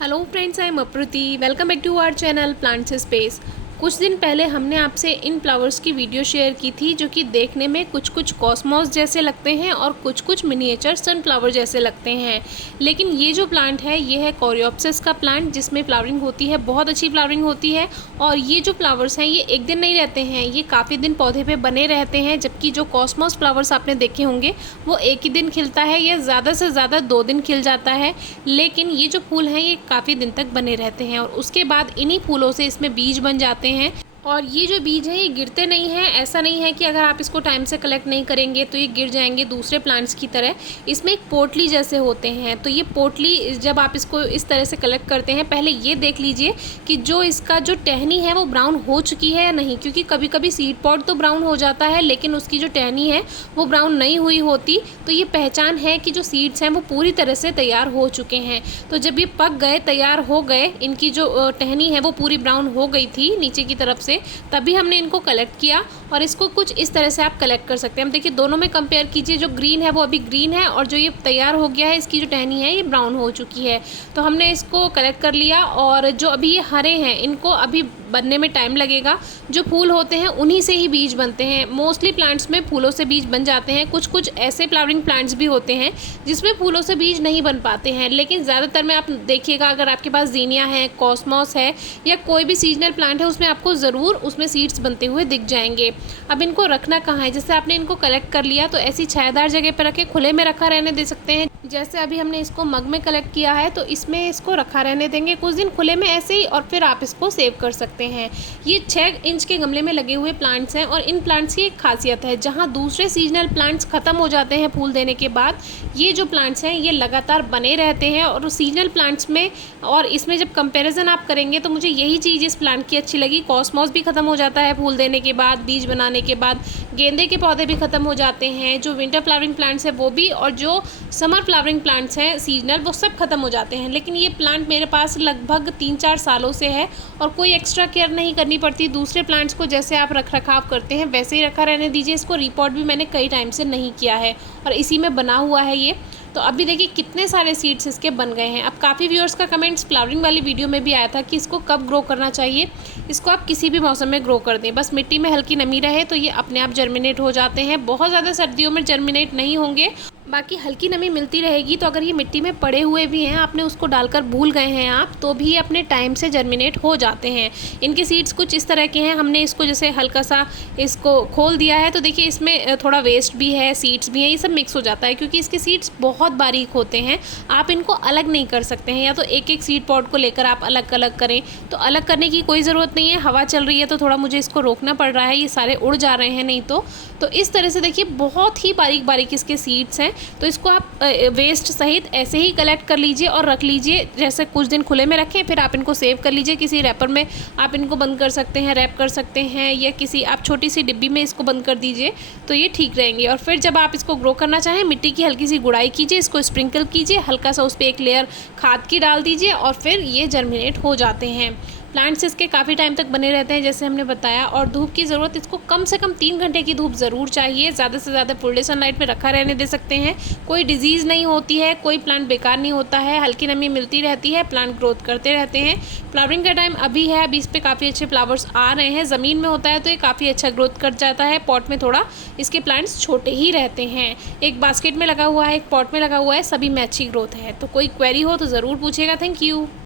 Hello friends, I am Apruti. Welcome back to our channel plants space. कुछ दिन पहले हमने आपसे इन फ्लावर्स की वीडियो शेयर की थी जो कि देखने में कुछ कुछ कॉस्मोस जैसे लगते हैं और कुछ कुछ मिनिएचर सनफ्लावर जैसे लगते हैं। लेकिन ये जो प्लांट है ये है कोरियोप्सिस का प्लांट, जिसमें फ्लावरिंग होती है, बहुत अच्छी फ्लावरिंग होती है। और ये जो फ्लावर्स हैं ये एक दिन नहीं रहते हैं, ये काफ़ी दिन पौधे पे बने रहते हैं। जबकि जो कॉस्मोस फ्लावर्स आपने देखे होंगे वो एक ही दिन खिलता है या ज़्यादा से ज़्यादा 2 दिन खिल जाता है। लेकिन ये जो फूल हैं ये काफ़ी दिन तक बने रहते हैं और उसके बाद इन्हीं फूलों से इसमें बीज बन जाते हैं। और ये जो बीज हैं ये गिरते नहीं हैं। ऐसा नहीं है कि अगर आप इसको टाइम से कलेक्ट नहीं करेंगे तो ये गिर जाएंगे दूसरे प्लांट्स की तरह। इसमें एक पोटली जैसे होते हैं, तो ये पोटली जब आप इसको इस तरह से कलेक्ट करते हैं, पहले ये देख लीजिए कि जो इसका जो टहनी है वो ब्राउन हो चुकी है या नहीं। क्योंकि कभी कभी सीड पॉड तो ब्राउन हो जाता है लेकिन उसकी जो टहनी है वो ब्राउन नहीं हुई होती। तो ये पहचान है कि जो सीड्स हैं वो पूरी तरह से तैयार हो चुके हैं। तो जब ये पक गए, तैयार हो गए, इनकी जो टहनी है वो पूरी ब्राउन हो गई थी नीचे की तरफ से, तभी हमने इनको कलेक्ट किया। और इसको कुछ इस तरह से आप कलेक्ट कर सकते हैं। हम देखिए दोनों में कंपेयर कीजिए, जो ग्रीन है वो अभी ग्रीन है और जो ये तैयार हो गया है इसकी जो टहनी है ये ब्राउन हो चुकी है। तो हमने इसको कलेक्ट कर लिया। और जो अभी ये हरे हैं इनको अभी बनने में टाइम लगेगा। जो फूल होते हैं उन्हीं से ही बीज बनते हैं। मोस्टली प्लांट्स में फूलों से बीज बन जाते हैं। कुछ कुछ ऐसे फ्लावरिंग प्लांट्स भी होते हैं जिसमें फूलों से बीज नहीं बन पाते हैं, लेकिन ज़्यादातर में आप देखिएगा अगर आपके पास ज़ीनिया है, कॉस्मोस है या कोई भी सीजनल प्लांट है उसमें आपको ज़रूर उसमें सीड्स बनते हुए दिख जाएंगे। अब इनको रखना कहाँ है? जैसे आपने इनको कलेक्ट कर लिया तो ऐसी छायादार जगह पर रखें, खुले में रखा रहने दे सकते हैं। जैसे अभी हमने इसको मग में कलेक्ट किया है तो इसमें इसको रखा रहने देंगे कुछ दिन खुले में ऐसे ही, और फिर आप इसको सेव कर सकते हैं। ये 6 इंच के गमले में लगे हुए प्लांट्स हैं और इन प्लांट्स की एक खासियत है, जहां दूसरे सीजनल प्लांट्स ख़त्म हो जाते हैं फूल देने के बाद, ये जो प्लांट्स हैं ये लगातार बने रहते हैं। और सीजनल प्लांट्स में और इसमें जब कंपेरिजन आप करेंगे तो मुझे यही चीज़ इस प्लांट की अच्छी लगी। कॉस्मोस भी ख़त्म हो जाता है फूल देने के बाद, बीज बनाने के बाद। गेंदे के पौधे भी ख़त्म हो जाते हैं, जो विंटर फ्लावरिंग प्लांट्स है वो भी, और जो समर फ्लावरिंग प्लांट्स हैं सीजनल वो सब खत्म हो जाते हैं। लेकिन ये प्लांट मेरे पास लगभग 3-4 सालों से है और कोई एक्स्ट्रा केयर नहीं करनी पड़ती। दूसरे प्लांट्स को जैसे आप रख रखाव करते हैं वैसे ही रखा रहने दीजिए। इसको रिपोर्ट भी मैंने कई टाइम से नहीं किया है और इसी में बना हुआ है ये। तो अभी देखिए कितने सारे सीड्स इसके बन गए हैं। अब काफ़ी व्यूअर्स का कमेंट्स फ्लावरिंग वाली वीडियो में भी आया था कि इसको कब ग्रो करना चाहिए। इसको आप किसी भी मौसम में ग्रो कर दें, बस मिट्टी में हल्की नमी रहे तो ये अपने आप जर्मिनेट हो जाते हैं। बहुत ज़्यादा सर्दियों में जर्मिनेट नहीं होंगे, बाकी हल्की नमी मिलती रहेगी। तो अगर ये मिट्टी में पड़े हुए भी हैं, आपने उसको डालकर भूल गए हैं आप, तो भी अपने टाइम से जर्मिनेट हो जाते हैं। इनके सीड्स कुछ इस तरह के हैं। हमने इसको जैसे हल्का सा इसको खोल दिया है तो देखिए इसमें थोड़ा वेस्ट भी है, सीड्स भी हैं, ये सब मिक्स हो जाता है क्योंकि इसके सीड्स बहुत बारीक होते हैं। आप इनको अलग नहीं कर सकते हैं, या तो एक एक सीड पॉड को लेकर आप अलग अलग करें। तो अलग करने की कोई ज़रूरत नहीं है। हवा चल रही है तो थोड़ा मुझे इसको रोकना पड़ रहा है, ये सारे उड़ जा रहे हैं नहीं तो इस तरह से देखिए बहुत ही बारीक बारीक इसके सीड्स हैं। तो इसको आप वेस्ट सहित ऐसे ही कलेक्ट कर लीजिए और रख लीजिए। जैसे कुछ दिन खुले में रखें, फिर आप इनको सेव कर लीजिए। किसी रैपर में आप इनको बंद कर सकते हैं, रैप कर सकते हैं, या किसी आप छोटी सी डिब्बी में इसको बंद कर दीजिए तो ये ठीक रहेंगे। और फिर जब आप इसको ग्रो करना चाहें, मिट्टी की हल्की सी गुड़ाई कीजिए, इसको स्प्रिंकल कीजिए, हल्का सा उस पर एक लेयर खाद की डाल दीजिए और फिर ये जर्मिनेट हो जाते हैं। प्लांट्स इसके काफ़ी टाइम तक बने रहते हैं जैसे हमने बताया। और धूप की ज़रूरत इसको कम से कम 3 घंटे की धूप ज़रूर चाहिए। ज़्यादा से ज़्यादा फुल डे सनलाइट में रखा रहने दे सकते हैं। कोई डिजीज़ नहीं होती है, कोई प्लांट बेकार नहीं होता है, हल्की नमी मिलती रहती है, प्लांट ग्रोथ करते रहते हैं। फ्लावरिंग का टाइम अभी है, अभी इस पर काफ़ी अच्छे फ्लावर्स आ रहे हैं। ज़मीन में होता है तो ये काफ़ी अच्छा ग्रोथ कर जाता है। पॉट में थोड़ा इसके प्लांट्स छोटे ही रहते हैं। एक बास्केट में लगा हुआ है, एक पॉट में लगा हुआ है, सभी में अच्छी ग्रोथ है। तो कोई क्वेरी हो तो ज़रूर पूछिएगा। Thank you.